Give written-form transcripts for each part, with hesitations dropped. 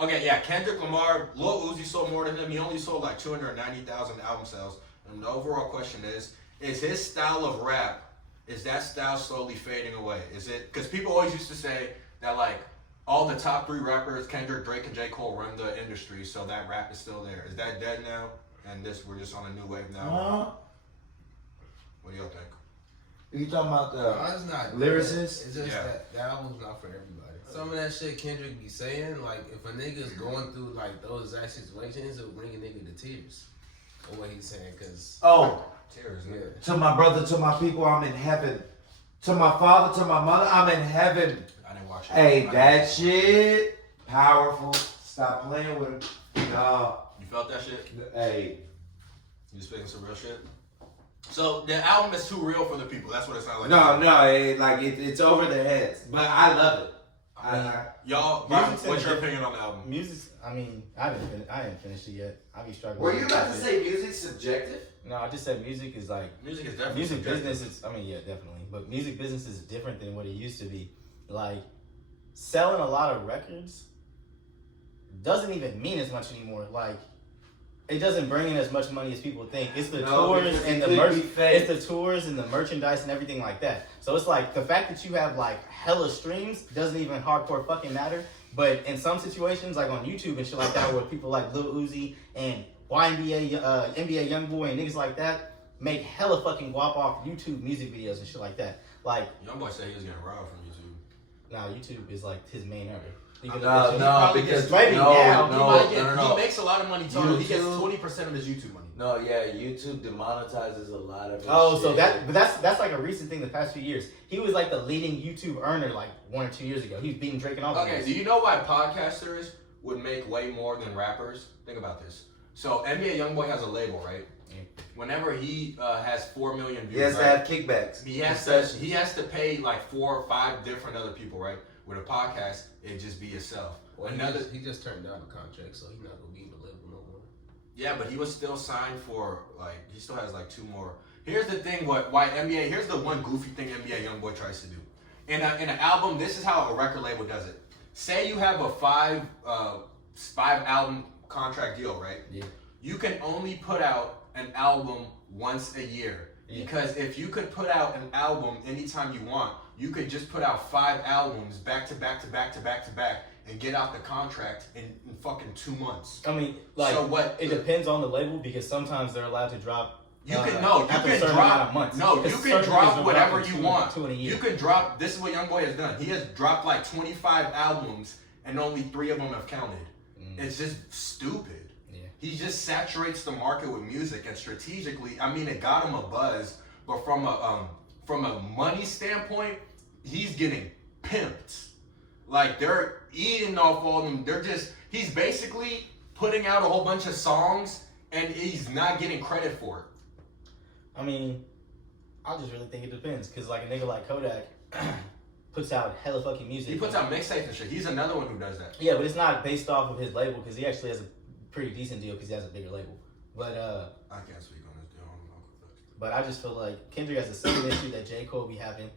Okay, yeah, Kendrick Lamar, Lil Uzi sold more than him. He only sold like 290,000 album sales. And the overall question is his style of rap, is that style slowly fading away? Is it, because people always used to say that like all the top 3 rappers, Kendrick, Drake, and J. Cole, run the industry, so that rap is still there. Is that dead now? And we're just on a new wave now? What do y'all think? You talking about the it's not lyricists? It's just that album's not for everybody. Some of that shit Kendrick be saying, like if a nigga's going through like those exact situations, it'll bring a nigga to tears. Or what he's saying, cause tears. Yeah. To my brother, to my people, I'm in heaven. To my father, to my mother, I'm in heaven. I didn't watch it. Hey, that shit powerful. Stop playing with it. No. You felt that shit? Hey. You speaking some real shit? So the album is too real for the people. That's what it sounds like. No, it's over their heads. But I love it. Y'all, what's your opinion on the album? Music. I mean, I didn't finish it yet. I be struggling. Were you about to say music's subjective? No, I just said music is like Music is definitely music subjective. business is. I mean, yeah, definitely. But music business is different than what it used to be. Like selling a lot of records doesn't even mean as much anymore. Like it doesn't bring in as much money as people think. It's the tours and the merch. It's the tours and the merchandise and everything like that. So it's like the fact that you have like hella streams doesn't even hardcore fucking matter. But in some situations, like on YouTube and shit like that, where people like Lil Uzi and NBA YoungBoy and niggas like that make hella fucking guap off YouTube music videos and shit like that. Like YoungBoy said he was getting robbed from YouTube. now YouTube is like his main area. He makes a lot of money total. He gets 20% of his YouTube money. No, yeah, YouTube demonetizes a lot of his Oh, so shit. that's like a recent thing the past few years. He was like the leading YouTube earner like 1 or 2 years ago. He was beating Drake and all that. Okay, do you know why podcasters would make way more than rappers? Think about this. So NBA YoungBoy has a label, right? Yeah. Whenever he has 4 million views, He has to have kickbacks. He has to pay like 4 or 5 different other people, right? With a podcast, it'd just be yourself. Well, he just turned down the contract, so he's not gonna be in the label no more. Yeah, but he was still signed for like he still has like 2 more. Here's the thing, why NBA? Here's the one goofy thing NBA YoungBoy tries to do. In an album, this is how a record label does it. Say you have a 5 album contract deal, right? Yeah. You can only put out an album once a year. Yeah. Because if you could put out an album anytime you want, you could just put out 5 albums back to back to back to back to back and get out the contract in fucking 2 months. I mean, like, so what? It depends on the label because sometimes they're allowed to drop. You can after a certain amount of months. No, Because you can drop certain whatever dropping you two- want. 2 in a year. You can drop. This is what YoungBoy has done. He has dropped like 25 albums and only 3 of them have counted. It's just stupid. Yeah. He just saturates the market with music and strategically. I mean, it got him a buzz, but from a money standpoint, he's getting pimped. Like they're eating off all them. He's basically putting out a whole bunch of songs and he's not getting credit for it. I mean, I just really think it depends because like a nigga like Kodak puts out hella fucking music. He puts out mixtapes and shit. He's another one who does that. Yeah, but it's not based off of his label because he actually has a pretty decent deal because he has a bigger label. But I can't speak on this deal. but I just feel like Kendrick has the same issue that J. Cole be having.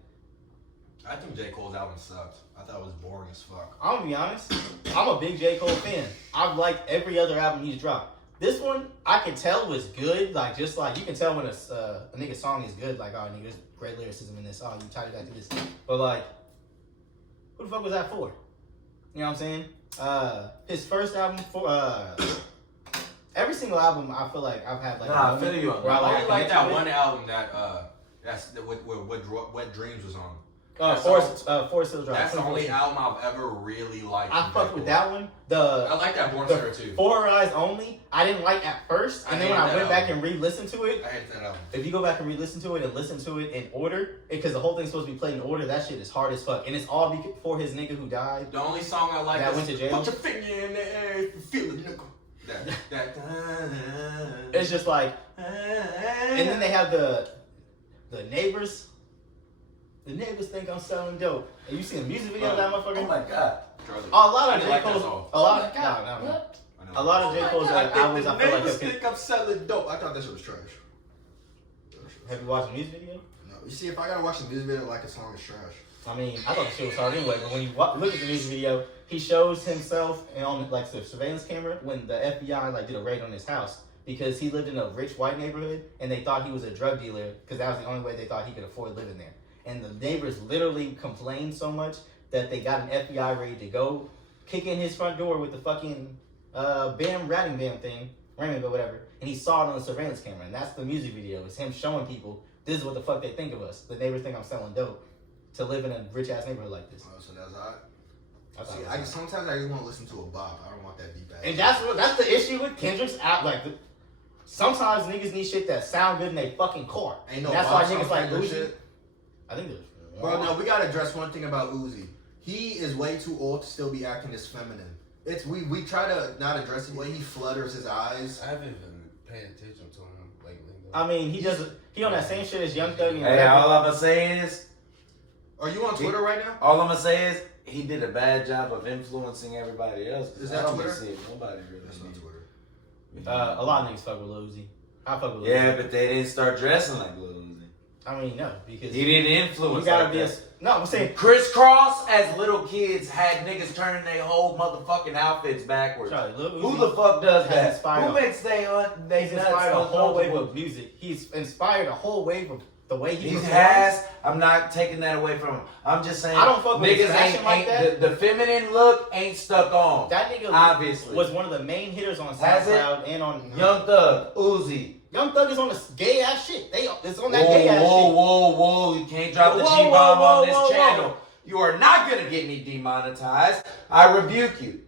I think J. Cole's album sucked. I thought it was boring as fuck. I'm gonna be honest. I'm a big J. Cole fan. I've liked every other album he's dropped. This one, I can tell was good. Like, just like, you can tell when a nigga's song is good. Like, oh, nigga, there's great lyricism in this. Oh, you tied it back to this. But, like, who the fuck was that for? You know what I'm saying? His first album, every single album, I feel like I've had, like, Nah, I feel you on that. I only like that with. one album that's what Dreams was on. Forest Hills Drive. That's the only album I've ever really liked. I fucked with that one. I like that Born Sinner too. For Eyes Only, I didn't like at first, and then when I went back and re-listened to it, I hate that album. if you go back and re-listen to it and listen to it in order, because the whole thing's supposed to be played in order, that shit is hard as fuck, and it's all for his nigga who died. The only song I like That is went to jail? Put Your Finger in the Air if you feel it, nigga. That. It's just like, and then they have the neighbors. The neighbors think I'm selling dope. And you seen the music video of that motherfucker? Oh my god. Charlie. A lot I of didn't J. like that Cole's, song. a lot of, God. a lot of J. Cole's albums, I feel like neighbors think I'm selling dope. I thought that shit was trash. Have you watched the music video? No, you see, if I gotta watch the music video like a song is trash. I mean, I thought the shit was hard anyway, but when you look at the music video, he shows himself on like the surveillance camera when the FBI like did a raid on his house because he lived in a rich white neighborhood and they thought he was a drug dealer because that was the only way they thought he could afford living there. And the neighbors literally complained so much that they got an FBI raid to go kick in his front door with the fucking ratting bam thing, Raymond, but whatever. And he saw it on the surveillance camera, and that's the music video. It's him showing people this is what the fuck they think of us. The neighbors think I'm selling dope to live in a rich ass neighborhood like this. Oh, so that's hot. See, Sometimes I just want to listen to a bop. I don't want that deep ass. And that's the issue with Kendrick's out. Like, sometimes niggas need shit that sound good in their fucking car. Ain't no that's why bops on niggas like Kendrick Uzi. shit. I think there's. Bro, no, we gotta address one thing about Uzi. He is way too old to still be acting as feminine. We try to not address the way he flutters his eyes. I haven't even paid attention to him lately. I mean, he on that same shit as Young Thug. Hey, all I'm gonna say is, Are you on Twitter right now? all I'm gonna say is, he did a bad job of influencing everybody else. Is I that don't Twitter? see it. Nobody really. That's not Twitter. A lot of niggas fuck with Lil Uzi. I fuck with Lil Yeah, Uzi. but they didn't start dressing like Lil Uzi. I mean, no, because He didn't influence. you gotta like be that. no. I'm saying, Crisscross as little kids had niggas turning their whole motherfucking outfits backwards. Charlie, Lil Uzi Who the fuck does has that? inspired Who a- makes they he's nuts inspired a on whole wave multiple- of music. He's inspired a whole wave of the way he He performs. has. I'm not taking that away from him. I'm just saying. I don't fuck with niggas his fashion ain't, like ain't that. The feminine look ain't stuck on. That nigga Obviously. was one of the main hitters on Has it? SoundCloud and on Young Thug, Uzi. Young Thug is on the gay ass shit. It's on Whoa, that gay ass whoa, shit. whoa! You can't drop the Whoa, G bomb whoa, on this whoa, whoa. channel. You are not gonna get me demonetized. I rebuke you.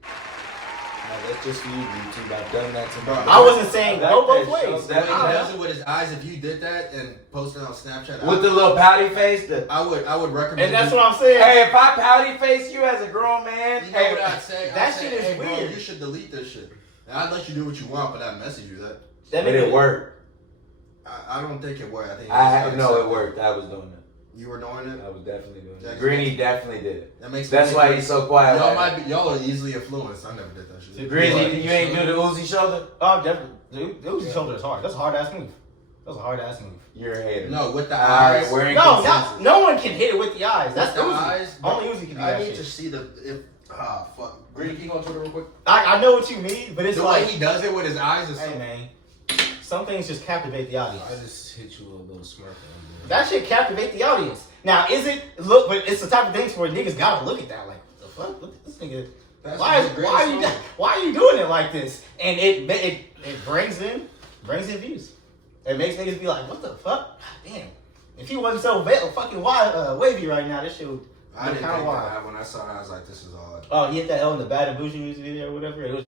No, that's just you, YouTube. I've done that to Bro, my. I wasn't saying That- go both that ways. shows The way that- he does it with his eyes, if you did that and posted it on Snapchat, With the little pouty face. I would recommend. And that's you- what I'm saying. Hey, if I pouty face you as a grown man, You know hey, what I'd say? that I'd say, shit is hey, bro, weird. you should delete this shit. And I'd let you do what you want, but I'd message you that. That but nigga it worked. I don't think it worked. I think It worked. I was doing it. You were doing it. I was definitely doing Jackson. it. Greeny definitely did it. That makes That's me why he's so quiet. Y'all like might be. Y'all are easily influenced. I never did that shit. Greeny, you ain't do the Uzi shoulder? Oh, definitely. Dude, Uzi's shoulder is hard. That's a hard ass move. That was a hard ass move. You're a hater. No, with the Alright, eyes. we're in No, consensus. no one can hit it with the eyes. That's With the Uzi. eyes. Only Uzi can do I that need shit. to see the. Fuck. Green, can you go on Twitter real quick? I know what you mean, but it's The like, way he does it with his eyes is. hey man, some things just captivate the audience. I just hit you with a little smirk. That shit captivate the audience. Now, is it look? But it's the type of things where niggas gotta look at that. Like, what the fuck? Look at this nigga. That's Why the greatest are you doing it like this? And it brings in views. It makes niggas be like, what the fuck? God damn. If he wasn't so fucking wavy right now, this shit would I didn't kind of think wild. that. When I saw it, I was like, this is odd. Oh, he hit that L in the Bad and Bougie music video or whatever. It was